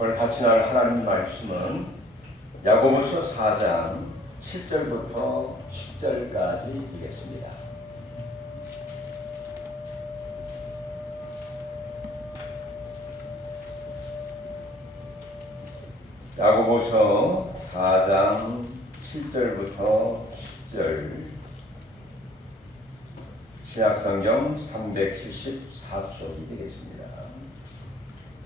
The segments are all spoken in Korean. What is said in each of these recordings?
오늘 같이 나눌 하나님 말씀은 야고보서 4장 7절부터 10절까지 되겠습니다. 야고보서 4장 7절부터 10절, 신약성경 374쪽이 되겠습니다.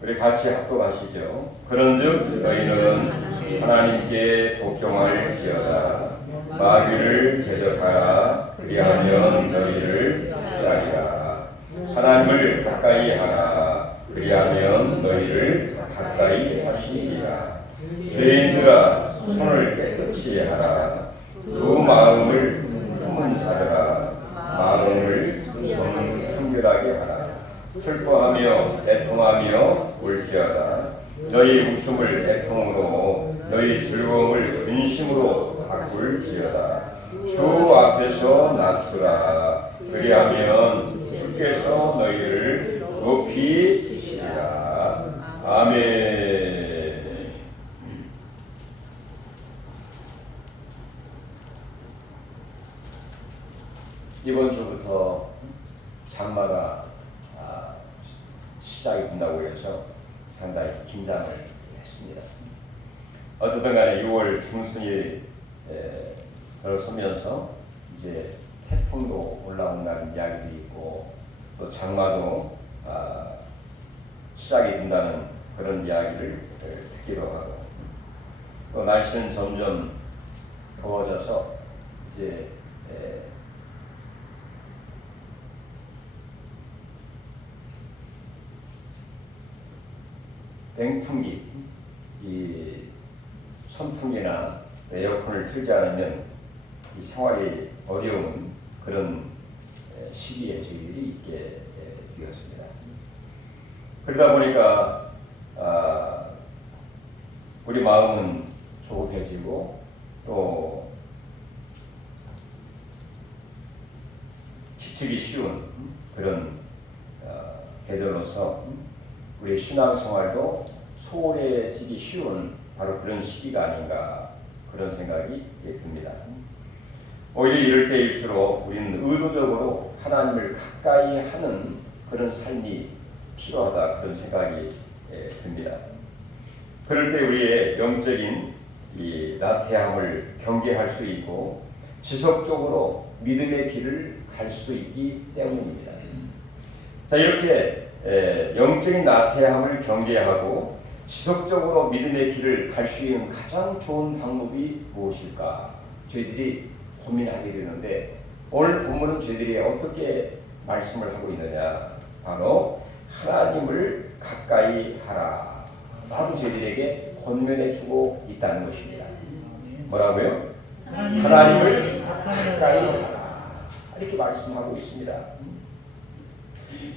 우리 같이 합독하시죠. 그런즉 너희는 하나님께 복종할지어다. 마귀를 대적하라. 그리하면 너희를 피하리라. 하나님을 가까이 하라. 그리하면 너희를 가까이 하시리라. 죄인들아, 손을 깨끗이 하라. 두 마음을 품은 자들아, 마음을 성결하게 하라. 슬퍼하며 애통하며 울지어다. 너희 웃음을 애통으로, 너희 즐거움을 근심으로 바꿀지어다. 주 앞에서 낮추라. 그리하면 주께서 너희를 높이시리라. 아멘. 이번 주부터 장마가 시작이 된다고 해서 상당히 긴장을 했습니다. 어쨌든 간에 6월 중순이 들어서면서 이제 태풍도 올라온다는 이야기도 있고 또 장마도 시작이 된다는 그런 이야기를 듣기도 하고 또 날씨는 점점 더워져서 이제 냉풍기, 이 선풍기나 에어컨을 틀지 않으면 이 생활이 어려운 그런 시기에 저희들이 있게 되었습니다. 그러다 보니까 우리 마음은 조급해지고 또 지치기 쉬운 그런 계절로서 우리 신앙생활도 소홀해지기 쉬운 바로 그런 시기가 아닌가 그런 생각이 듭니다. 오히려 이럴 때일수록 우리는 의도적으로 하나님을 가까이 하는 그런 삶이 필요하다 그런 생각이 듭니다. 그럴 때 우리의 영적인 이 나태함을 경계할 수 있고 지속적으로 믿음의 길을 갈 수 있기 때문입니다. 자, 이렇게 영적인 나태함을 경계하고 지속적으로 믿음의 길을 갈 수 있는 가장 좋은 방법이 무엇일까? 저희들이 고민하게 되는데 오늘 본문은 저희들이 어떻게 말씀을 하고 있느냐? 바로 하나님을 가까이 하라 라고 저희들에게 권면해 주고 있다는 것입니다. 뭐라고요? 하나님을 가까이 하라 이렇게 말씀하고 있습니다.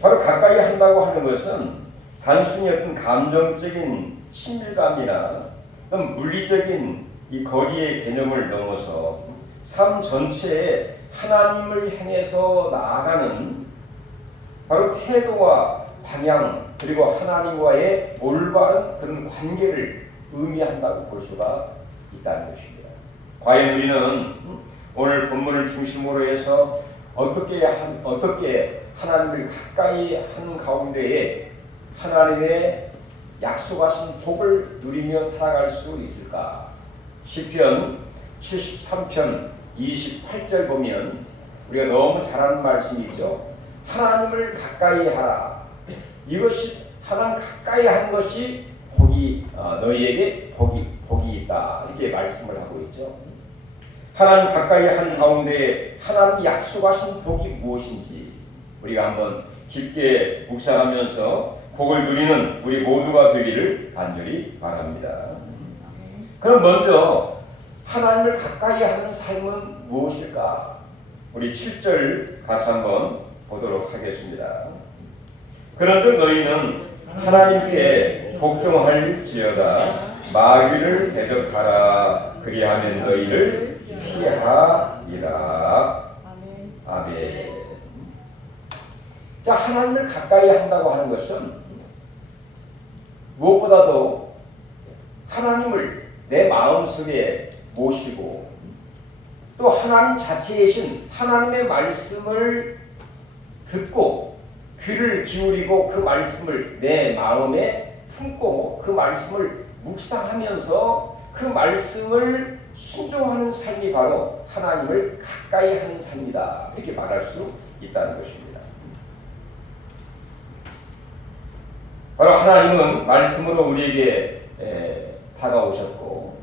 바로 가까이 한다고 하는 것은 단순히 어떤 감정적인 친밀감이나 어떤 물리적인 이 거리의 개념을 넘어서 삶 전체에 하나님을 향해서 나아가는 바로 태도와 방향 그리고 하나님과의 올바른 그런 관계를 의미한다고 볼 수가 있다는 것입니다. 과연 우리는 오늘 본문을 중심으로 해서 어떻게 하나님을 가까이 하는 가운데에 하나님의 약속하신 복을 누리며 살아갈 수 있을까? 시편 73편 28절 보면 우리가 너무 잘 아는 말씀이죠. 하나님을 가까이 하라. 이것이 하나님 가까이 하는 것이 복이 너희에게 복이 있다. 이렇게 말씀을 하고 있죠. 하나님 가까이 한 가운데 하나님이 약속하신 복이 무엇인지 우리가 한번 깊게 묵상하면서 복을 누리는 우리 모두가 되기를 간절히 바랍니다. 그럼 먼저 하나님을 가까이 하는 삶은 무엇일까? 우리 7절 같이 한번 보도록 하겠습니다. 그런데 너희는 하나님께 복종할지어다. 마귀를 대적하라. 그리하면 너희를 피하리라. 아멘. 자, 하나님을 가까이 한다고 하는 것은 무엇보다도 하나님을 내 마음속에 모시고 또 하나님 자체이신 하나님의 말씀을 듣고 귀를 기울이고 그 말씀을 내 마음에 품고 그 말씀을 묵상하면서 그 말씀을 순종하는 삶이 바로 하나님을 가까이 하는 삶이다. 이렇게 말할 수 있다는 것입니다. 바로 하나님은 말씀으로 우리에게 다가오셨고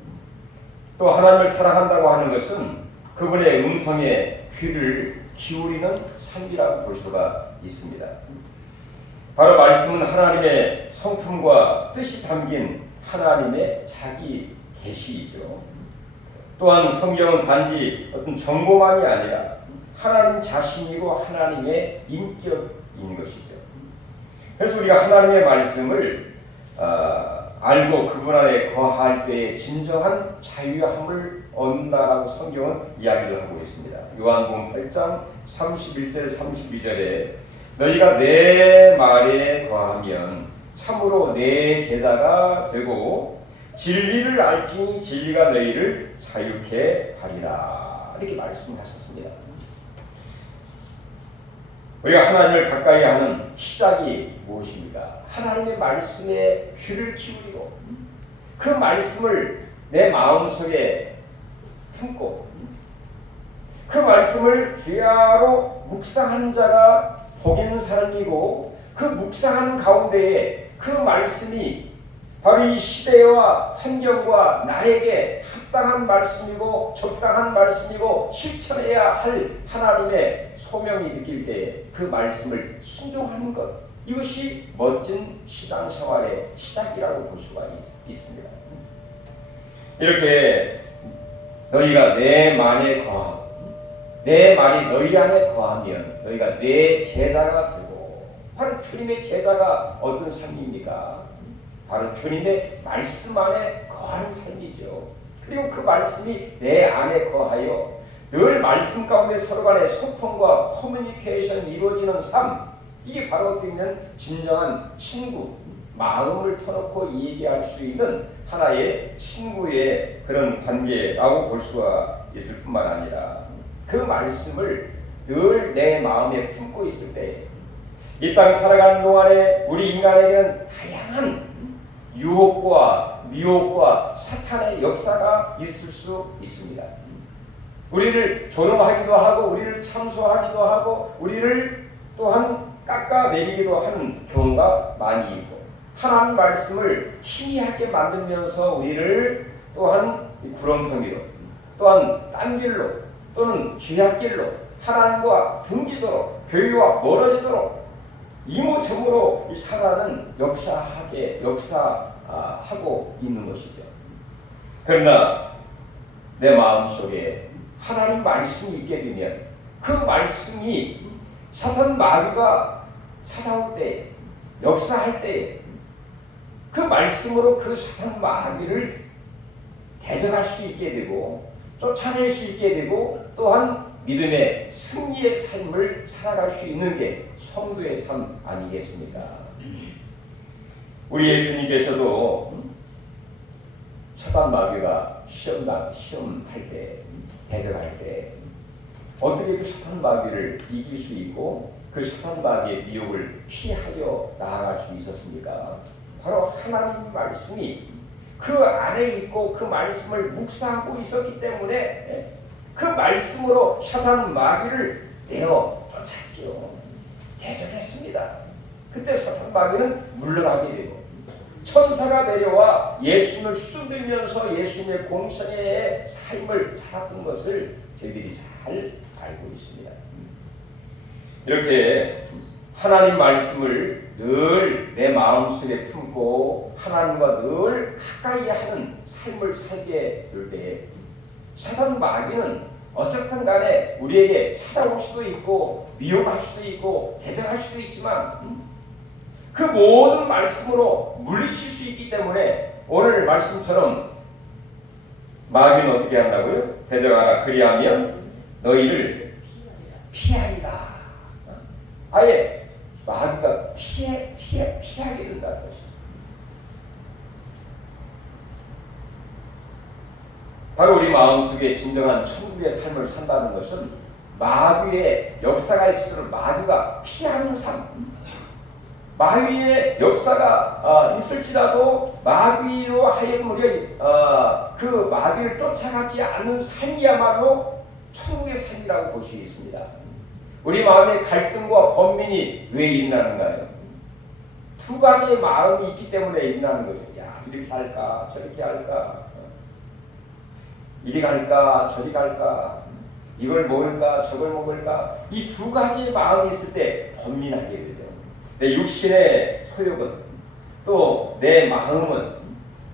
또 하나님을 사랑한다고 하는 것은 그분의 음성에 귀를 기울이는 삶이라고 볼 수가 있습니다. 바로 말씀은 하나님의 성품과 뜻이 담긴 하나님의 자기 계시이죠. 또한 성경은 단지 어떤 정보만이 아니라 하나님 자신이고 하나님의 인격인 것이죠. 그래서 우리가 하나님의 말씀을 알고 그분 안에 거할 때에 진정한 자유함을 얻는다라고 성경은 이야기를 하고 있습니다. 요한복음 8장 31절 32절에 너희가 내 말에 거하면 참으로 내 제자가 되고 진리를 알지니 진리가 너희를 자유케 하리라. 이렇게 말씀하셨습니다. 우리가 하나님을 가까이 하는 시작이 무엇입니까? 하나님의 말씀에 귀를 기울이고 그 말씀을 내 마음속에 품고 그 말씀을 주야로 묵상하는 자가 복 있는 사람이고 그 묵상하는 가운데에 그 말씀이 바로 이 시대와 환경과 나에게 합당한 말씀이고 적당한 말씀이고 실천해야 할 하나님의 소명이 느낄 때에 그 말씀을 순종하는 것, 이것이 멋진 신앙생활의 시작이라고 볼 수가 있습니다. 이렇게 너희가 내 말에 거하고 내 말이 너희 안에 거하면 너희가 내 제자가 되고, 바로 주님의 제자가 어떤 삶입니까? 바로 주님의 말씀 안에 거하는 삶이죠. 그리고 그 말씀이 내 안에 거하여 늘 말씀 가운데 서로 간의 소통과 커뮤니케이션이 이루어지는 삶, 이게 바로 어떻게 보면 진정한 친구, 마음을 터놓고 얘기할 수 있는 하나의 친구의 그런 관계라고 볼 수가 있을 뿐만 아니라 그 말씀을 늘 내 마음에 품고 있을 때 이 땅 살아가는 동안에 우리 인간에게는 다양한 유혹과 미혹과 사탄의 역사가 있을 수 있습니다. 우리를 조롱하기도 하고 우리를 참소하기도 하고 우리를 또한 깎아내리기도 하는 경우가 많이 있고, 하나님 말씀을 희미하게 만들면서 우리를 또한 구렁텅이로, 또한 딴 길로, 또는 죄악길로 하나님과 등지도록, 교회와 멀어지도록 이모저모로 이 사단은 역사하고 있는 것이죠. 그러나 내 마음속에 하나님 말씀이 있게 되면 그 말씀이 사탄 마귀가 찾아올 때, 역사할 때 그 말씀으로 그 사탄 마귀를 대적할 수 있게 되고 쫓아낼 수 있게 되고 또한 믿음의 승리의 삶을 살아갈 수 있는 게 성도의 삶 아니겠습니까? 우리 예수님께서도 사단 마귀가 시험할 때, 대적할 때 어떻게 그 사탄 마귀를 이길 수 있고 그 사탄 마귀의 미혹을 피하여 나아갈 수 있었습니까? 바로 하나님 말씀이 그 안에 있고 그 말씀을 묵상하고 있었기 때문에 그 말씀으로 사탄 마귀를 내어 쫓았죠. 대적했습니다. 그때 사탄 마귀는 물러가게 되고 천사가 내려와 예수님을 수종들면서 예수님의 공생애의 삶을 살았던 것을 저희들이 잘 알고 있습니다. 이렇게 하나님 말씀을 늘 내 마음속에 품고 하나님과 늘 가까이 하는 삶을 살게 될 때 사단 마귀는 어쨌든 간에 우리에게 찾아올 수도 있고 미혹할 수도 있고 대적할 수도 있지만 그 모든 말씀으로 물리칠 수 있기 때문에 오늘 말씀처럼 마귀는 어떻게 한다고요? 대적하라 그리하면 너희를 피하리라. 아예 마귀가 피하게 된다는 것이죠. 바로 우리 마음속에 진정한 천국의 삶을 산다는 것은 마귀의 역사가 있을 때 마귀가 피하는 삶, 마귀의 역사가 있을지라도 마귀로 하여금 우리가 그 마귀를 쫓아가지 않는 삶이야말로 천국의 삶이라고 볼 수 있습니다. 우리 마음의 갈등과 번민이 왜 일어나는가요? 두 가지의 마음이 있기 때문에 일어나는 거죠. 야, 이렇게 할까 저렇게 할까, 이리 갈까 저리 갈까, 이걸 먹을까 저걸 먹을까, 이 두 가지의 마음이 있을 때 번민하게 되죠. 내 육신의 소욕은, 또 내 마음은,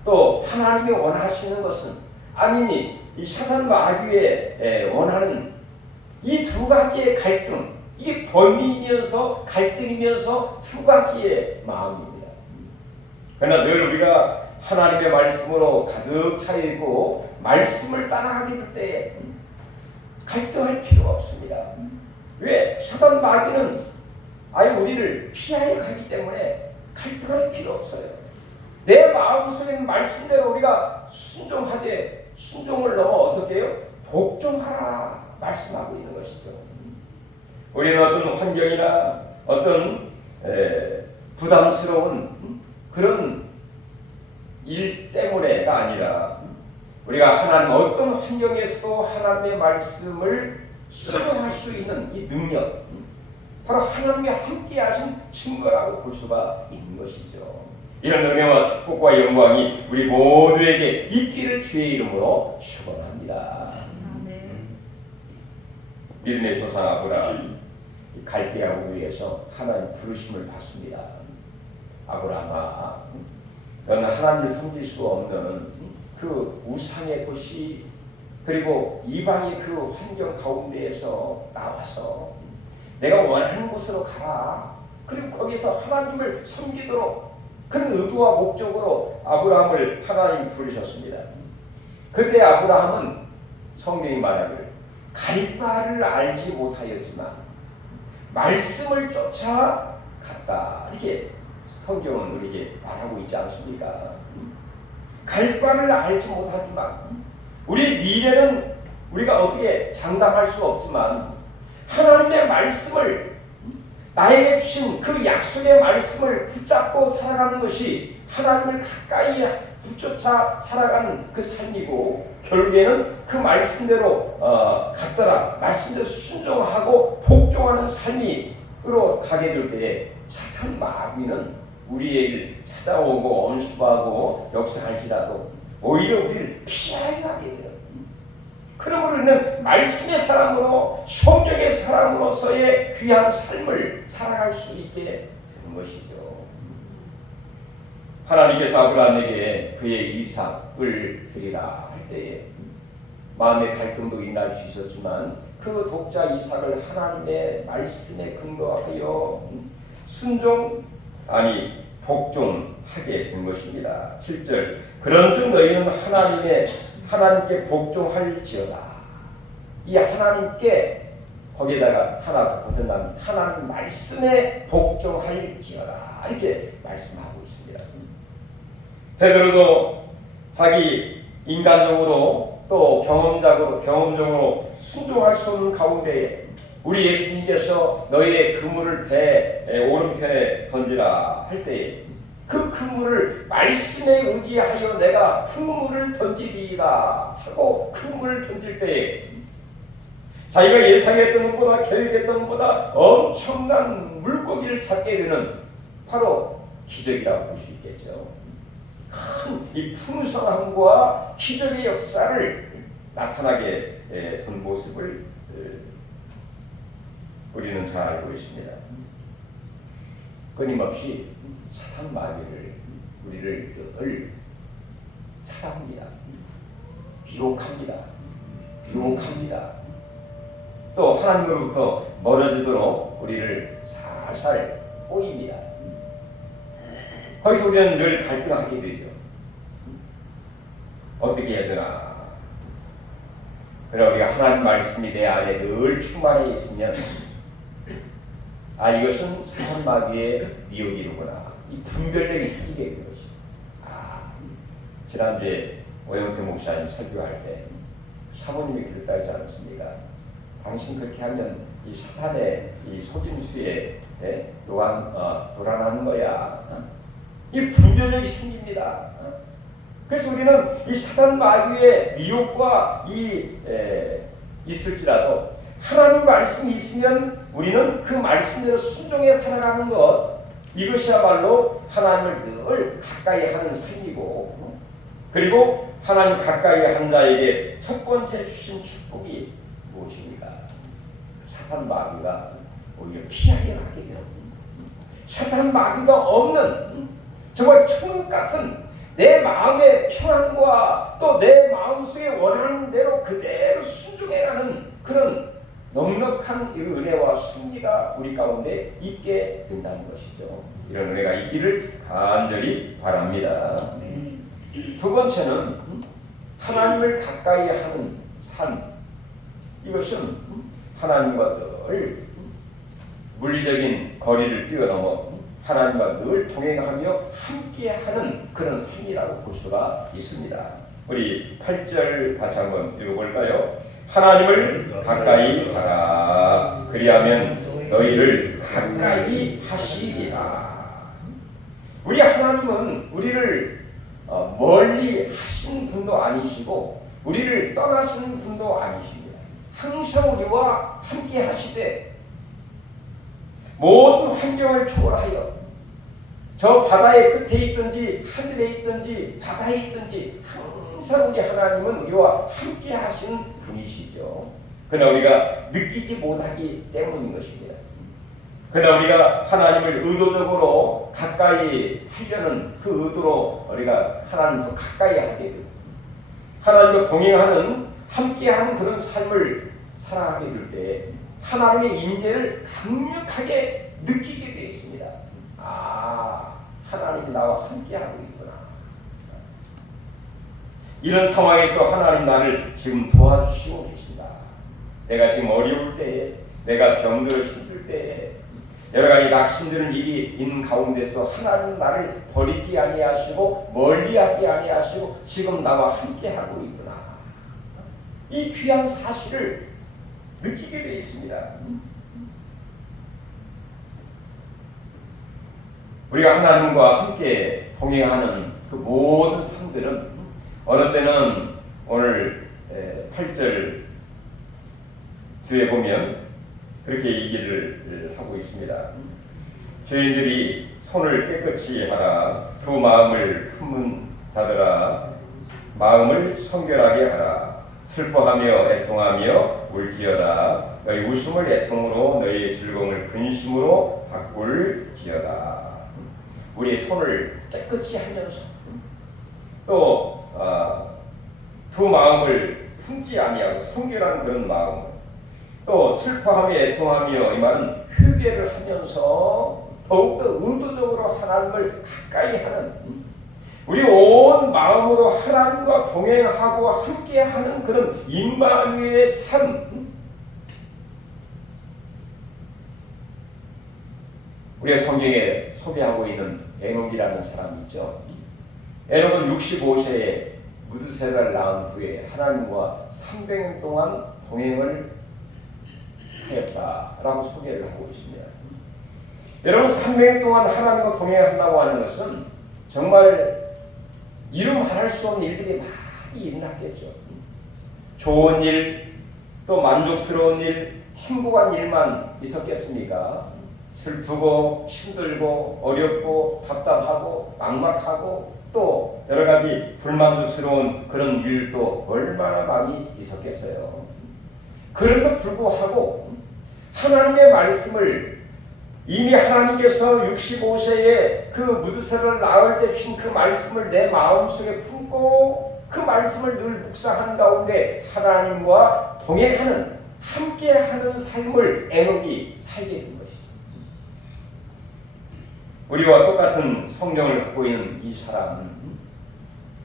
또 하나님이 원하시는 것은, 아니 이 사단 마귀의 원하는 이 두 가지의 갈등, 이게 번민이면서 갈등이면서 두 가지의 마음입니다. 그러나 늘 우리가 하나님의 말씀으로 가득 차 있고 말씀을 따라가게 될 때에 갈등할 필요가 없습니다. 왜? 사단 마귀는 아예 우리를 피하여 가기 때문에 갈등할 필요 없어요. 내 마음속에 있는 말씀대로 우리가 순종하되, 순종을 넘어 어떻게 해요? 복종하라 말씀하고 있는 것이죠. 우리는 어떤 환경이나 어떤 부담스러운 그런 일 때문에가 아니라 우리가 하나님 어떤 환경에서도 하나님의 말씀을 수용할 수 있는 이 능력, 바로 하나님이 함께 하신 증거라고 볼 수가 있는 것이죠. 이런 은혜와 축복과 영광이 우리 모두에게 있기를 주의 이름으로 축원합니다. 믿음의 조상 아브라함, 갈대아우를 위해서 하나님 부르심을 받습니다. 아브라함아, 너는 하나님을 섬길 수 없는 그 우상의 도시, 그리고 이방의 그 환경 가운데에서 나와서 내가 원하는 곳으로 가라. 그리고 거기서 하나님을 섬기도록, 그런 의도와 목적으로 아브라함을 하나님이 부르셨습니다. 그때 아브라함은 성경이 말하기를 갈 바를 알지 못하였지만 말씀을 쫓아 갔다, 이렇게 성경은 우리에게 말하고 있지 않습니까? 갈 바를 알지 못하지만, 우리 미래는 우리가 어떻게 장담할 수 없지만 하나님의 말씀을, 나에게 주신 그 약속의 말씀을 붙잡고 살아가는 것이 하나님을 가까이 붙쫓아 살아가는 그 삶이고, 결국에는 그 말씀대로 갔더라, 말씀대로 순종하고 복종하는 삶으로 가게 될 때에 사탄 마귀는 우리에게 찾아오고 엄습하고 역사할지라도 오히려 우리를 피하게 하게 돼요. 그러므로 우리는 말씀의 사람으로, 성령의 사람으로서의 귀한 삶을 살아갈 수 있게 되는 것이죠. 하나님께서 아브라함에게 그의 이삭을 드리라 할 때에 마음의 갈등도 일어날 수 있었지만, 그 독자 이삭을 하나님의 말씀에 근거하여 복종하게 된 것입니다. 7절, 그런즉 너희는 하나님께 복종할지어다. 이 하나님께, 거기에다가 하나 더 붙는다면 하나님 말씀에 복종할지어다, 이렇게 말씀하고 있습니다. 베드로도 자기 인간적으로 또 경험적으로 순종할 수 없는 가운데에 우리 예수님께서 너희의 그물을 배 오른편에 던지라 할 때에 그 그물을 말씀에 의지하여 내가 그물을 던지리이다 하고 그물을 던질 때에 자기가 예상했던 것보다, 계획했던 것보다 엄청난 물고기를 잡게 되는 바로 기적이라고 볼 수 있겠죠. 큰 이 풍성함과 기적의 역사를 나타나게 된 모습을 우리는 잘 알고 있습니다. 끊임없이 사탄 마귀를 우리를 늘 찾아옵니다. 유혹합니다. 또 하나님으로부터 멀어지도록 우리를 살살 꼬입니다. 거기서 우리는 늘 갈등하게 되죠. 어떻게 해야 되나? 그러나 우리가 하나님 말씀이 내 안에 늘 충만해 있으면, 이것은 사탄 마귀의 미혹이로구나, 이 분별력이 생기게 되는 것입니다. 지난주에 오영태 목사님 설교할 때 사모님이 그랬다 하지 않습니까? 당신 그렇게 하면 이 사탄의 이 속임수에 또한 돌아나는 거야. 이 분별력이 생깁니다. 그래서 우리는 이 사단 마귀의 미혹과 있을지라도 하나님 말씀이 있으면 우리는 그 말씀대로 순종해 살아가는 것, 이것이야말로 하나님을 늘 가까이 하는 삶이고, 그리고 하나님 가까이 하는 자에게 첫 번째 주신 축복이 무엇입니까? 사탄 마귀가 오히려 피하게 하게 됩니다. 사탄 마귀가 없는 정말 천국 같은 내 마음의 평안과 또 내 마음속에 원하는 대로 그대로 순종해가는 그런 넉넉한 은혜와 승리가 우리 가운데 있게 된다는 것이죠. 이런 은혜가 있기를 간절히 바랍니다. 두 번째는 하나님을 가까이 하는 삶. 이것은 하나님과 늘 물리적인 거리를 뛰어넘어 하나님과 늘 동행하며 함께하는 그런 삶이라고 볼 수가 있습니다. 우리 8절 같이 한번 읽어볼까요? 하나님을 가까이 하라. 그리하면 너희를 가까이 하시리라. 우리 하나님은 우리를 멀리 하신 분도 아니시고 우리를 떠나신 분도 아니십니다. 항상 우리와 함께 하시되 모든 환경을 초월하여 저 바다의 끝에 있든지 하늘에 있든지 바다에 있든지 항상 우리 하나님은 우리와 함께 하시는 분이시죠. 그러나 우리가 느끼지 못하기 때문인 것입니다. 그러나 우리가 하나님을 의도적으로 가까이 하려는 그 의도로 우리가 하나님 더 가까이 하게 되고 하나님과 동행하는 함께하는 그런 삶을 살아가게 될 때 하나님의 인재를 강력하게 느끼게 되어 있습니다. 하나님이 나와 함께하고 있구나. 이런 상황에서 하나님 나를 지금 도와주시고 계신다. 내가 지금 어려울 때에, 내가 병들어 힘들 때에, 여러 가지 낙심되는 일이 있는 가운데서 하나님 나를 버리지 아니하시고 멀리하지 아니하시고 지금 나와 함께하고 있구나. 이 귀한 사실을 느끼게 되어 있습니다. 우리가 하나님과 함께 동행하는 그 모든 삶들은 어느 때는 오늘 8절 뒤에 보면 그렇게 얘기를 하고 있습니다. 죄인들이 손을 깨끗이 하라. 두 마음을 품은 자들아 마음을 성결하게 하라. 슬퍼하며 애통하며 울지어다. 너희 웃음을 애통으로 너희 즐거움을 근심으로 바꿀지어다. 우리의 손을 깨끗이 하면서 또 두 마음을 품지 아니하고 성결한 그런 마음, 또 슬퍼하며 애통하며 이 말은 회개를 하면서 더욱더 의도적으로 하나님을 가까이 하는 우리 온 마음으로 하나님과 동행하고 함께하는 그런 임마누엘의 삶. 우리가 성경에 소개하고 있는 에녹이라는 사람이 있죠. 에녹은 65세에 무드셀라를 낳은 후에 하나님과 300년 동안 동행을 하였다라고 소개를 하고 있습니다. 여러분 300년 동안 하나님과 동행한다고 하는 것은 정말 이름할 수 없는 일들이 많이 일어났겠죠. 좋은 일, 또 만족스러운 일, 행복한 일만 있었겠습니까? 슬프고 힘들고 어렵고 답답하고 막막하고 또 여러 가지 불만족스러운 그런 일도 얼마나 많이 있었겠어요. 그런데도 불구하고 하나님의 말씀을 이미 하나님께서 65세에 그 무드셀라를 낳을 때 주신 그 말씀을 내 마음속에 품고 그 말씀을 늘 묵상하는 가운데 하나님과 동행하는 함께하는 삶을 에녹이 살게 된 것이죠. 우리와 똑같은 성령을 갖고 있는 이 사람은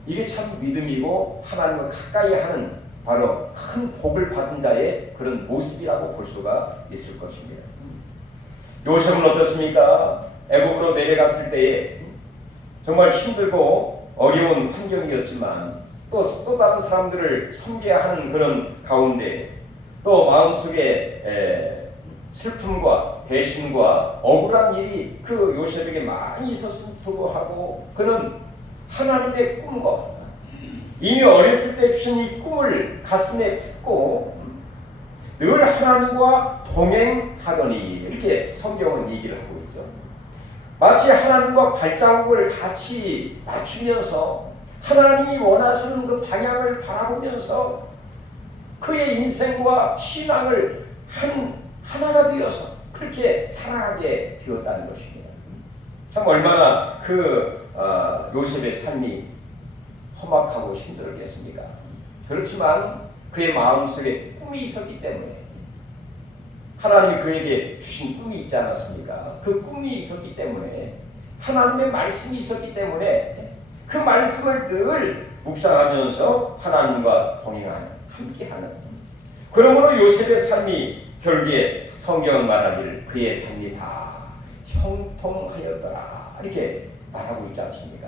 이게 참 믿음이고 하나님과 가까이 하는 바로 큰 복을 받은 자의 그런 모습이라고 볼 수가 있을 것입니다. 요셉은 어떻습니까? 애굽으로 내려갔을 때에 정말 힘들고 어려운 환경이었지만 또 다른 사람들을 섬겨야 하는 그런 가운데 또 마음속에 슬픔과 배신과 억울한 일이 그 요셉에게 많이 있었음에도 불구하고 그는 하나님의 꿈과 이미 어렸을 때 주신 이 꿈을 가슴에 품고 늘 하나님과 동행하더니 이렇게 성경은 얘기를 하고 있죠. 마치 하나님과 발자국을 같이 맞추면서 하나님이 원하시는 그 방향을 바라보면서 그의 인생과 신앙을 하나가 되어서 그렇게 살아가게 되었다는 것입니다. 참 얼마나 요셉의 삶이 험악하고 힘들었겠습니까? 그렇지만 그의 마음속에 꿈이 있었기 때문에 하나님이 그에게 주신 꿈이 있지 않았습니까? 그 꿈이 있었기 때문에 하나님의 말씀이 있었기 때문에 그 말씀을 늘 묵상하면서 하나님과 동행하는 함께하는 그러므로 요셉의 삶이 결국에 성경은 말하기를 그의 삶이 다 형통하였더라 이렇게 말하고 있지 않습니까?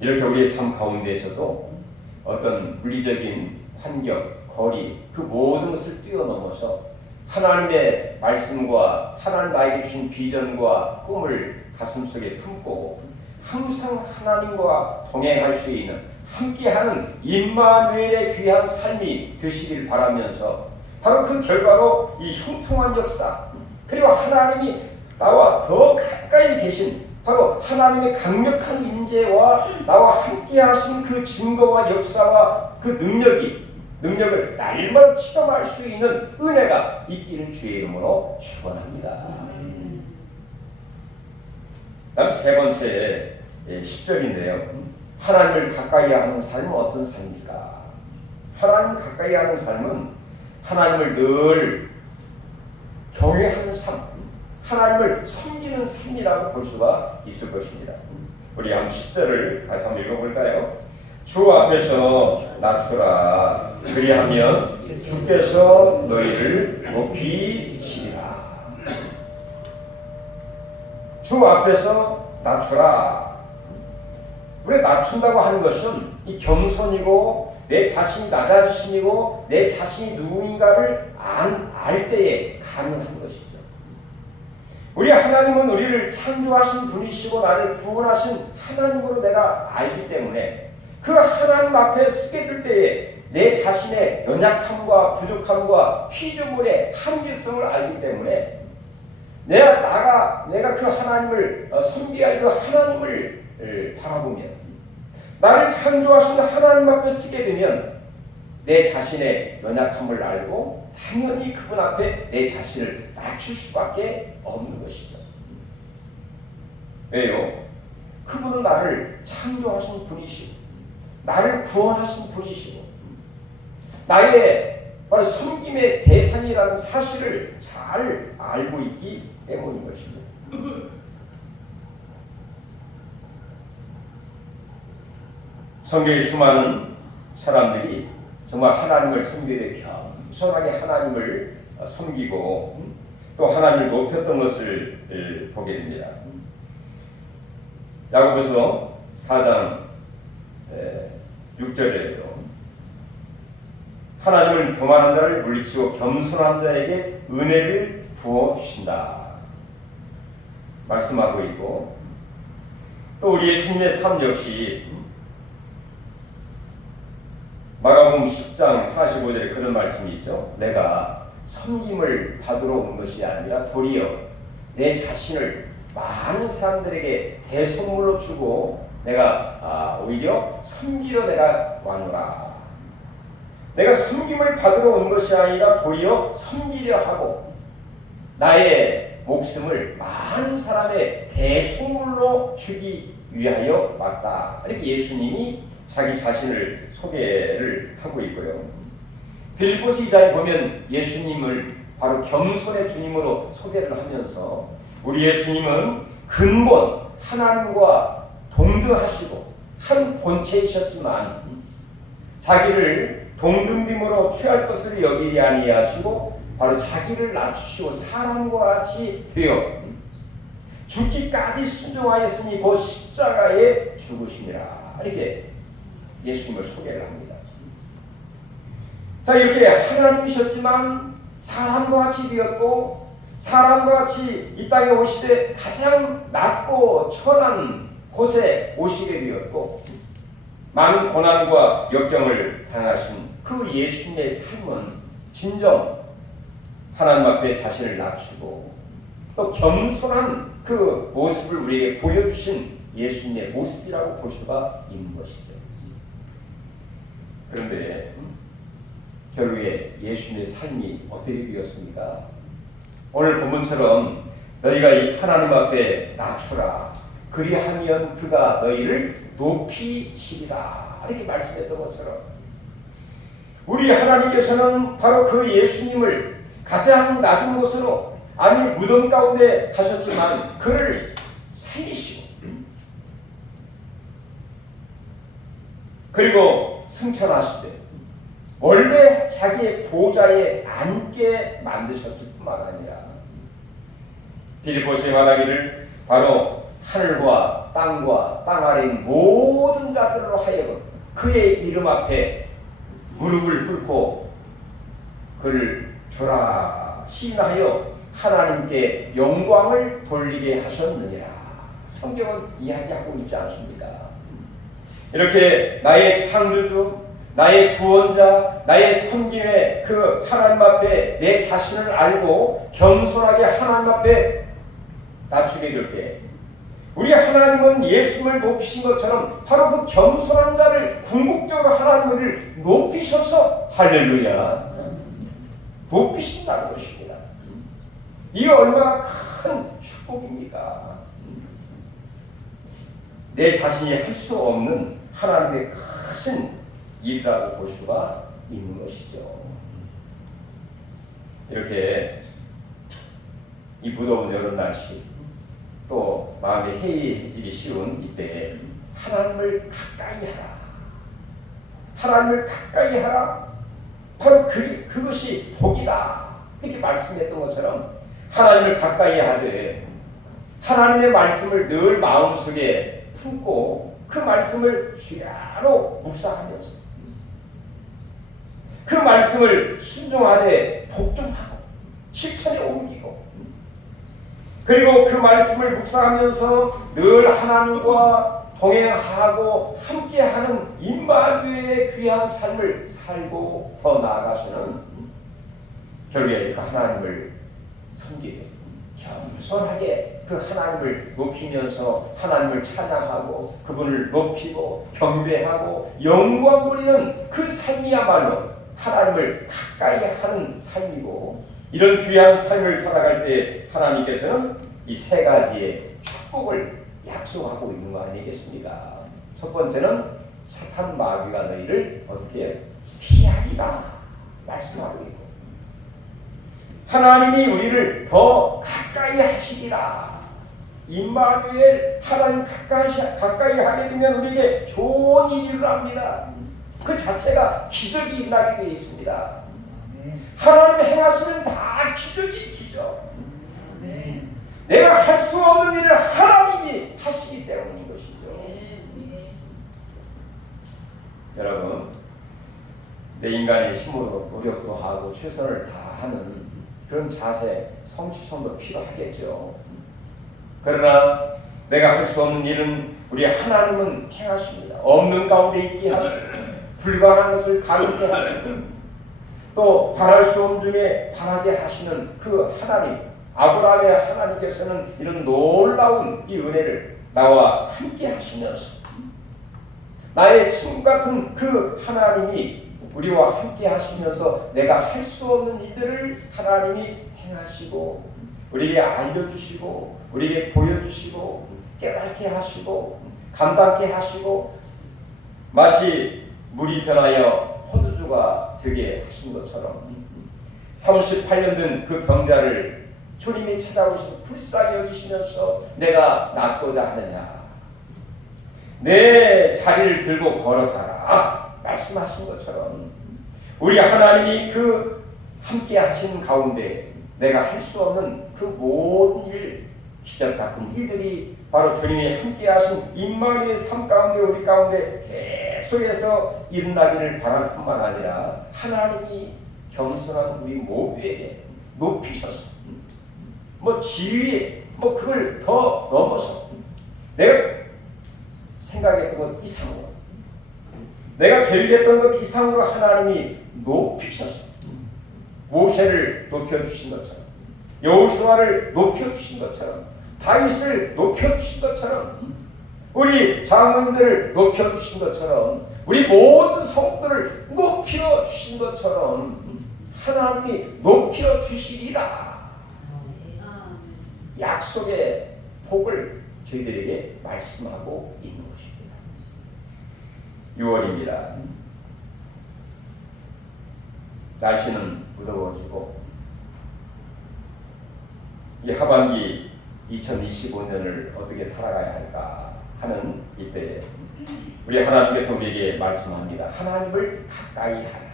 이렇게 우리의 삶 가운데에서도 어떤 물리적인 환경, 거리 그 모든 것을 뛰어넘어서 하나님의 말씀과 하나님 나에게 주신 비전과 꿈을 가슴속에 품고 항상 하나님과 동행할 수 있는 함께하는 임마누엘의 귀한 삶이 되시길 바라면서 바로 그 결과로 이 형통한 역사 그리고 하나님이 나와 더 가까이 계신 바로 하나님의 강력한 인재와 나와 함께 하신 그 증거와 역사와 그 능력을 날마다 체험할 수 있는 은혜가 있기를 주의 이름으로 축원합니다. 다음 세 번째 10절인데요. 하나님을 가까이 하는 삶은 어떤 삶입니까? 하나님을 가까이 하는 삶은 하나님을 늘 경외하는 삶, 하나님을 섬기는 삶이라고 볼 수가 있을 것입니다. 우리 한번 10절을 같이 한번 읽어볼까요? 주 앞에서 낮추라. 그리하면 주께서 너희를 높이시리라. 주 앞에서 낮추라. 우리 낮춘다고 하는 것은 이 겸손이고 내 자신이 낮아지심이고 내 자신이 누구인가를 알 때에 가능한 것이죠. 우리 하나님은 우리를 창조하신 분이시고 나를 구원하신 하나님으로 내가 알기 때문에 그 하나님 앞에 서게 될 때에 내 자신의 연약함과 부족함과 피조물의 한계성을 알기 때문에 내가 그 하나님을 섬겨야 할 그 하나님을 바라보며 나를 창조하신 하나님 앞에 서게 되면 내 자신의 연약함을 알고 당연히 그분 앞에 내 자신을 낮출 수밖에 없는 것이죠. 왜요? 그분은 나를 창조하신 분이시고 나를 구원하신 분이시고 나의 바로 섬김의 대상이라는 사실을 잘 알고 있기 때문인 것입니다. 성경의 수많은 사람들이 정말 하나님을 섬기되 겸손하게 하나님을 섬기고 또 하나님을 높였던 것을 보게 됩니다. 야고보서 4장 6절에도 하나님을 교만한 자를 물리치고 겸손한 자에게 은혜를 부어주신다 말씀하고 있고 또 우리 예수님의 삶 역시 마가복음 10장 45절에 그런 말씀이 있죠. 내가 섬김을 받으러 온 것이 아니라 도리어 내 자신을 많은 사람들에게 대속물로 주고 내가 오히려 섬기러 내가 왔노라. 내가 섬김을 받으러 온 것이 아니라 도리어 섬기려 하고 나의 목숨을 많은 사람의 대속물로 주기 위하여 왔다. 이렇게 예수님이 자기 자신을 소개를 하고 있고요. 빌립보서 2장에 보면 예수님을 바로 겸손의 주님으로 소개를 하면서 우리 예수님은 근본 하나님과 동등하시고 한 본체이셨지만 자기를 동등됨으로 취할 것을 여기지 아니하시고 바로 자기를 낮추시고 사람과 같이 되어 죽기까지 순종하였으니 곧 십자가에 죽으시니라. 이렇게 예수님을 소개를 합니다. 자, 이렇게 하나님이셨지만 사람과 같이 되었고 사람과 같이 이 땅에 오시되 가장 낮고 천한 곳에 오시게 되었고 많은 고난과 역경을 당하신 그 예수님의 삶은 진정 하나님 앞에 자신을 낮추고 또 겸손한 그 모습을 우리에게 보여주신 예수님의 모습이라고 볼 수가 있는 것이죠. 그런데 결국에 예수님의 삶이 어떻게 되었습니까? 오늘 본문처럼 너희가 이 하나님 앞에 낮추라. 그리하면 그가 너희를 높이시리라. 이렇게 말씀했던 것처럼 우리 하나님께서는 바로 그 예수님을 가장 낮은 곳으로 아니 무덤 가운데 가셨지만 그를 살리시고 그리고 승천하시되 원래 자기의 보좌에 앉게 만드셨을 뿐만 아니라 빌립보서에 말하기를 바로 하늘과 땅과 땅 아래인 모든 자들로 하여금 그의 이름 앞에 무릎을 꿇고 그를 주라 시인하여 하나님께 영광을 돌리게 하셨느니라. 성경은 이야기하고 있지 않습니까? 이렇게 나의 창조주, 나의 구원자, 나의 섬김의 그 하나님 앞에 내 자신을 알고 겸손하게 하나님 앞에 낮추게 될 때 우리 하나님은 예수님을 높이신 것처럼 바로 그 겸손한 자를 궁극적으로 하나님을 높이셔서 할렐루야 높이신다는 것입니다. 이게 얼마나 큰 축복입니까? 내 자신이 할 수 없는 하나님의 크신 일이라고 볼 수가 있는 것이죠. 이렇게 이 무더운 여름 날씨 또 마음에 해이해지기 쉬운 이때에 하나님을 가까이 하라. 하나님을 가까이 하라. 바로 그것이 복이다. 이렇게 말씀했던 것처럼 하나님을 가까이 하되 하나님의 말씀을 늘 마음속에 품고 그 말씀을 주야로 묵상하면서 그 말씀을 순종하되 복종하고 실천에 옮기고 그리고 그 말씀을 묵상하면서 늘 하나님과 동행하고 함께하는 임마누엘의 귀한 삶을 살고 더 나아가서는 결국에 그 하나님을 섬기게 겸손하게 그 하나님을 높이면서 하나님을 찬양하고 그분을 높이고 경배하고 영광 돌리는 그 삶이야말로 하나님을 가까이 하는 삶이고 이런 귀한 삶을 살아갈 때 하나님께서는 이 세 가지의 축복을 약속하고 있는 거 아니겠습니까? 첫 번째는 사탄 마귀가 너희를 어떻게 피하리라 말씀하고 있고 하나님이 우리를 더 가까이 하시리라. 임마누엘 하나님 가까이 하게 되면 우리에게 좋은 일이 일어납니다. 그 자체가 기적이 일어나게 되어 있습니다. 하나님 행하시는 다 기적이 기적. 내가 할 수 없는 일을 하나님이 하시기 때문인 것이죠. 여러분, 내 인간의 힘으로 노력도 하고 최선을 다하는 그런 자세, 성취성도 필요하겠죠. 그러나 내가 할 수 없는 일은 우리 하나님은 행하십니다. 없는 가운데 있게 하시고 불가능한 것을 가능케 하시고 또 바랄 수 없는 중에 바라게 하시는 그 하나님 아브라함의 하나님께서는 이런 놀라운 이 은혜를 나와 함께 하시면서 나의 친구 같은 그 하나님이 우리와 함께 하시면서 내가 할 수 없는 이들을 하나님이 행하시고 우리에게 알려주시고 우리에게 보여주시고 깨닫게 하시고 감당케 하시고 마치 물이 변하여 포도주가 되게 하신 것처럼 38년 된 그 병자를 주님이 찾아오셔서 불쌍히 여기시면서 내가 낫고자 하느냐 내 자리를 들고 걸어가라 말씀하신 것처럼 우리 하나님이 그 함께 하신 가운데 내가 할 수 없는 그 모든 일, 기적 같은 일들이 바로 주님이 함께 하신 임마누엘의 삶 가운데 우리 가운데 계속해서 일어나기를 바랄 뿐만 아니라 하나님이 겸손한 우리 모두에게 높이셔서 지위에 그걸 더 넘어서 내가 생각했던 것 이상으로 내가 계획했던 것 이상으로 하나님이 높이셔서 모세를 높여주신 것처럼 여호수아를 높여주신 것처럼 다윗을 높여주신 것처럼 우리 장로님들을 높여주신 것처럼 우리 모든 성도들을 높여주신 것처럼 하나님이 높여주시리라. 약속의 복을 저희들에게 말씀하고 있는 것입니다. 6월입니다. 날씨는 무더워지고 이 하반기 2025년을 어떻게 살아가야 할까 하는 이때 우리 하나님께서 우리에게 말씀합니다. 하나님을 가까이 하라.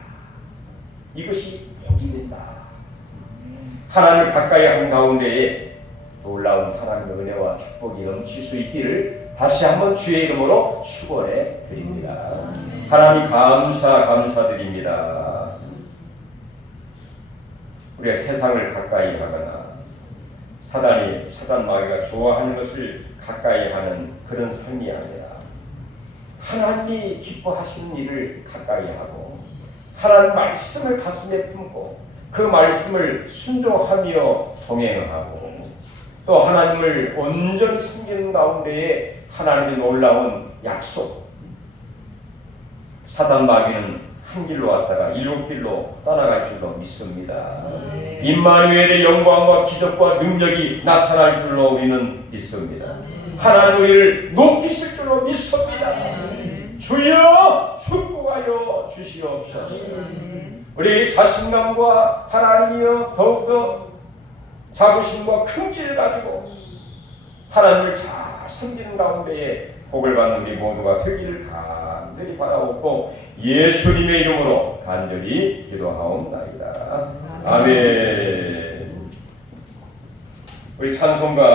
이것이 복이 된다. 하나님을 가까이 한 가운데에 놀라운 하나님의 은혜와 축복이 넘칠 수 있기를 다시 한번 주의 이름으로 축원해 드립니다. 하나님 감사드립니다. 우리가 세상을 가까이 하거나 사단 마귀가 좋아하는 것을 가까이 하는 그런 삶이 아니라 하나님이 기뻐하시는 일을 가까이 하고 하나님 말씀을 가슴에 품고 그 말씀을 순종하며 동행하고 또 하나님을 온전히 섬기는 가운데에 하나님의 놀라운 약속. 사단 마귀는 한 길로 왔다가 일곱 길로 떠나갈 줄로 믿습니다. 임마누엘의 영광과 기적과 능력이 나타날 줄로 우리는 믿습니다. 하나님 우리를 높이실 줄로 믿습니다. 주여 축복하여 주시옵소서. 우리 자신감과 하나님이여 더욱더 자부심과 큰 길을 가지고 하나님을 잘 섬기는 가운데에 복을 받는 우리 모두가 되기를 간절히 바라옵고 예수님의 이름으로 간절히 기도하옵나이다. 아멘. 우리 찬송가